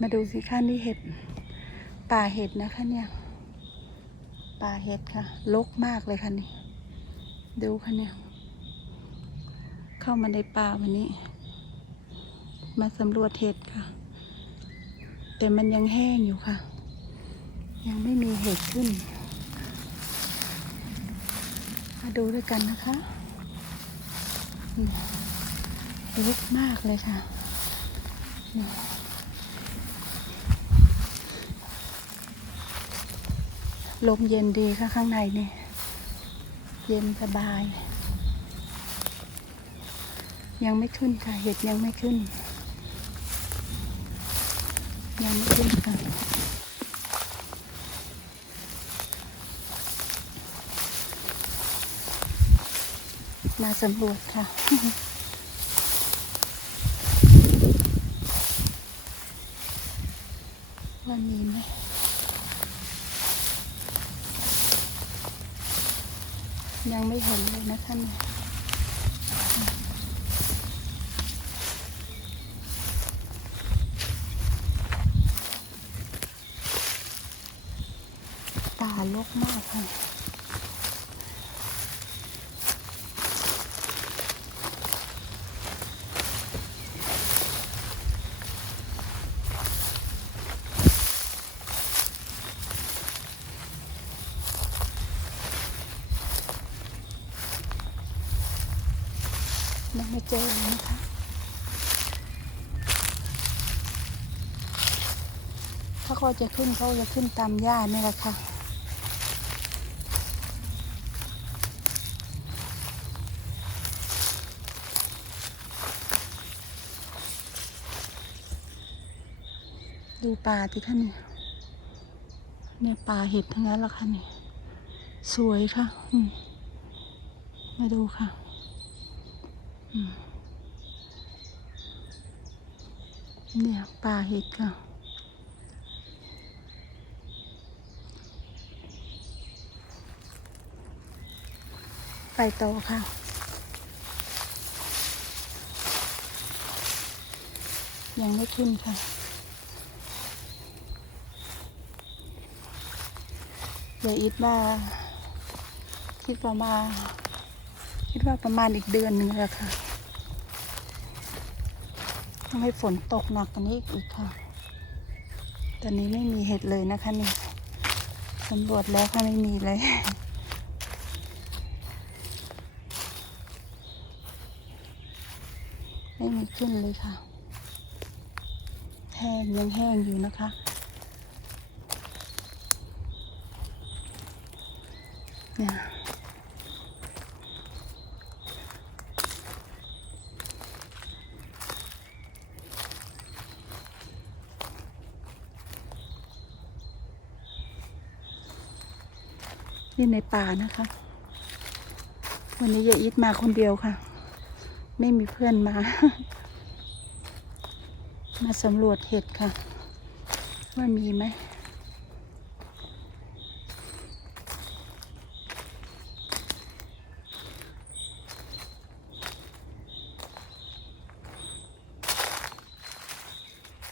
มาดูสิค่ะนี่เห็ดป่าเห็ดนะคะเนี่ยป่าเห็ดค่ะรกมากเลยค่ะนี่ดูค่ะเนี่ยเข้ามาในป่าวันนี้ มาสำรวจเห็ดค่ะ แต่มันยังแห้งอยู่ค่ะ ยังไม่มีเห็ดขึ้น มาดูด้วยกันนะคะนี่รกมากเลยค่ะ ลมเย็นดีค่ะข้างในนี่ เย็นสบาย ยังไม่ขึ้นค่ะ เห็ดยังไม่ขึ้น ยังไม่ขึ้นค่ะมาสำรวจค่ะว่ามีไหม ยังไม่เห็นเลยนะท่านตาลกมากค่ะ ยังไม่เจอเลยนะคะถ้าเขาจะขึ้นเขาจะขึ้นตามหญ้านี่แหละค่ะ ดูป่าที่ท่านนี่เนี่ยป่าเห็ดทั้งนั้นละค่ะนี่ สวยค่ะมมาดูค่ะ เนี่ยป่าเห็ดค่ะไปต่อค่ะยังไม่ขึ้นค่ะ เดี๋ยวอีทว่าคิดว่ามาณคิดว่าประมาณอีกเดือนหนึ่งแหละค่ะ ต้องให้ฝนตกหนักกว่านี้อีกค่ะ ตอนนี้ไม่มีเห็ดเลยนะคะนี่สำรวจแล้วค่ะไม่มีเลยไม่มีขึ้นเลยค่ะ แห้งยังแห้งอยู่นะคะ เนี่ย นี่ในป่านะคะ วันนี้ยายอิทมาคนเดียวค่ะ ไม่มีเพื่อนมา มาสำรวจเห็ดค่ะ ว่ามีไหม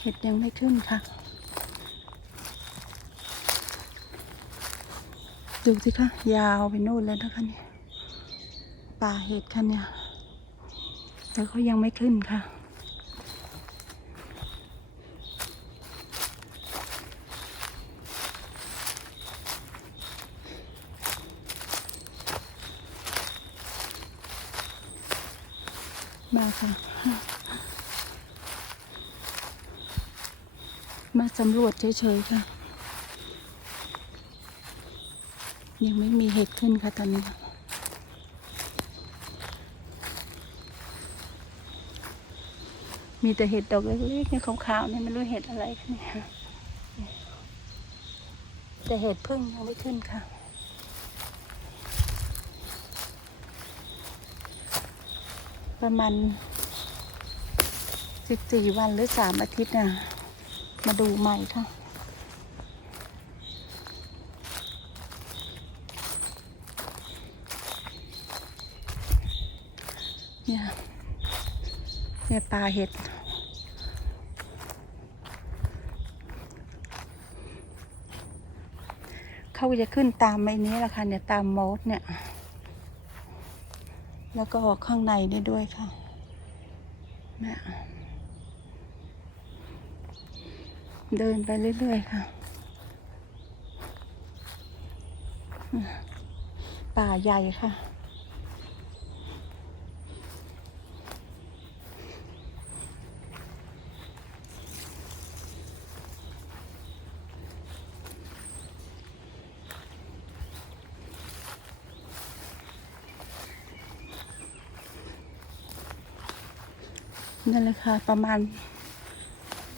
เห็ดยังไม่ขึ้นค่ะ ดูสิคะยาวไปโน่นแล้วนะคะเนี่ยป่าเห็ดค่ะเนี่ยแต่เขายังไม่ขึ้นค่ะ มาค่ะ มาสำรวจเฉยๆค่ะ ยังไม่มีเห็ดขึ้นค่ะตอนนี้ มีแต่เห็ดดอกเล็กๆเนี่ยขาวๆเนี่ยไม่รู้เห็ดอะไรค่ะเนี่ยแต่เห็ดพึ่งยังไม่ขึ้นค่ะประมาณสิบสี่วันหรือสามอาทิตย์น่ะมาดูใหม่ค่ะ ใป่าเห็ดเขาจะขึ้นตามไอ้นี้แหละค่ะเนี่ยตามมอสเนี่ย แล้วก็ข้างในได้ด้วยค่ะเนี่ยเดินไปเรื่อยๆค่ะ ป่าใหญ่ค่ะ นั่นแหละค่ะ ประมาณ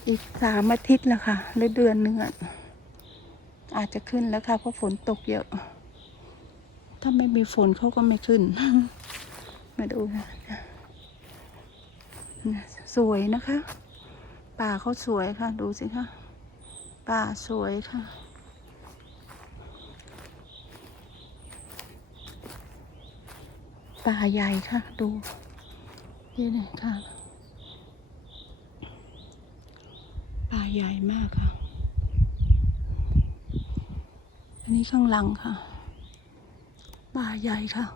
อีกสามอาทิตย์แล้วค่ะหรือเดือนหนึ่งอะอาจจะขึ้นแล้วค่ะ เพราะฝนตกเยอะ ถ้าไม่มีฝนเขาก็ไม่ขึ้น มาดูนะนะสวยนะคะ ป่าเขาสวยค่ะ ดูสิคะป่าสวยค่ะ ป่าใหญ่ค่ะ ดูนี่เลยค่ะ ป่า ใหญ่มากค่ะ อันนี้ข้างหลังค่ะ ป่าใหญ่ค่ะ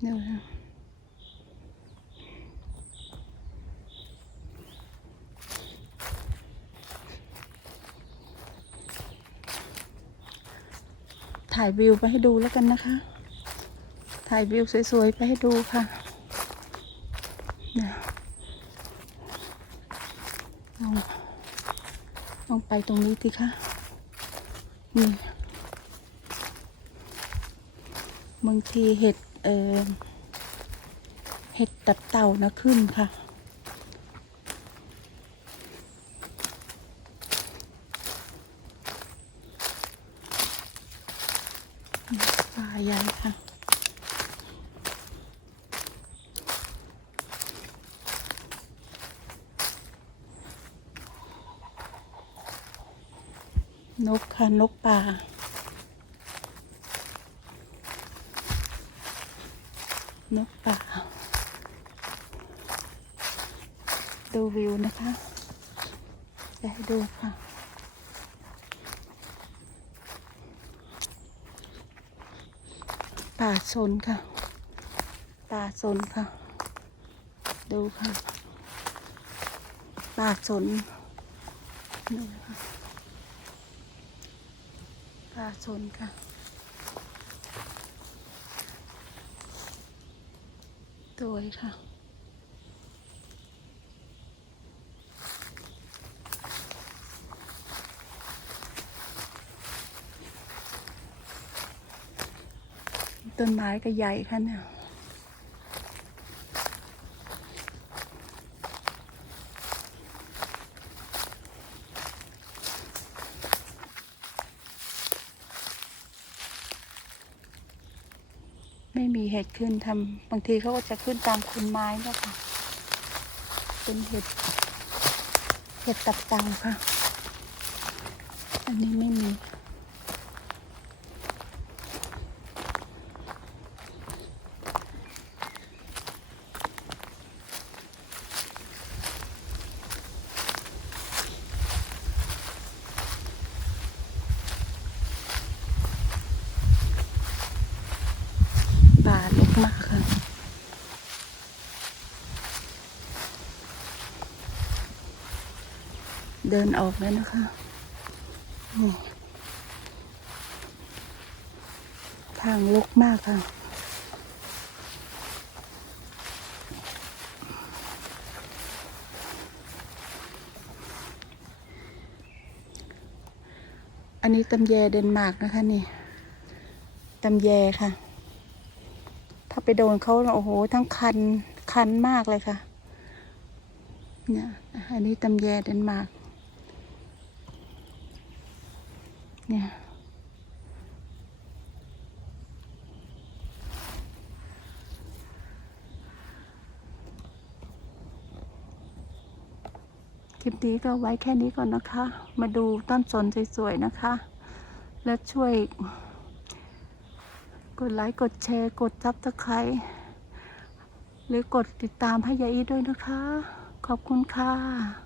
เดี๋ยวนะถ่ายวิวไปให้ดูแล้วกันนะคะ ถ่ายวิวสวยๆ ไปให้ดูค่ะ ลองลองไปตรงนี้สิคะนี่บางทีเห็ดเออเห็ดตับเต่านะขึ้นค่ะ ป่าใหญ่ค่ะ นกค่ะนกป่า นกป่า ดูวิวนะคะ จะให้ดูค่ะ ป่าสนค่ะ ป่าสนค่ะ ดูค่ะ ป่าสนนี่ค่ะ ปลาชนค่ะสวค่ะต้นไม้ก็ใหญ่ค่ะเนี่ย ห็ดขึ้นทำบางทีเขาก็จะขึ้นตามคุณไม้นะคะเป็นเห็ด เห็ดตับเต่าค่ะ อันนี้ไม่มี ป่าเล็กมากค่ะ เดินออกแล้วนะคะนี่ทางลกมากค่ะ อันนี้ตำแยเดนมาร์กนะคะนี่ตำแยค่ะ ถ้าไปโดนเขาโอ้โห ทั้งคัน คันมากเลยค่ะ เนี่ย อันนี้ตำแยเดนมาร์ก เนี่ยคลิปนี้ก็ไว้แค่นี้ก่อนนะคะ มาดูต้นสนสวยๆนะคะ แล้วช่วย กดไลค์กดแชร์ กดซับสไครต์หรือกดติดตามให้ยายอีด้วยนะคะ ขอบคุณค่ะ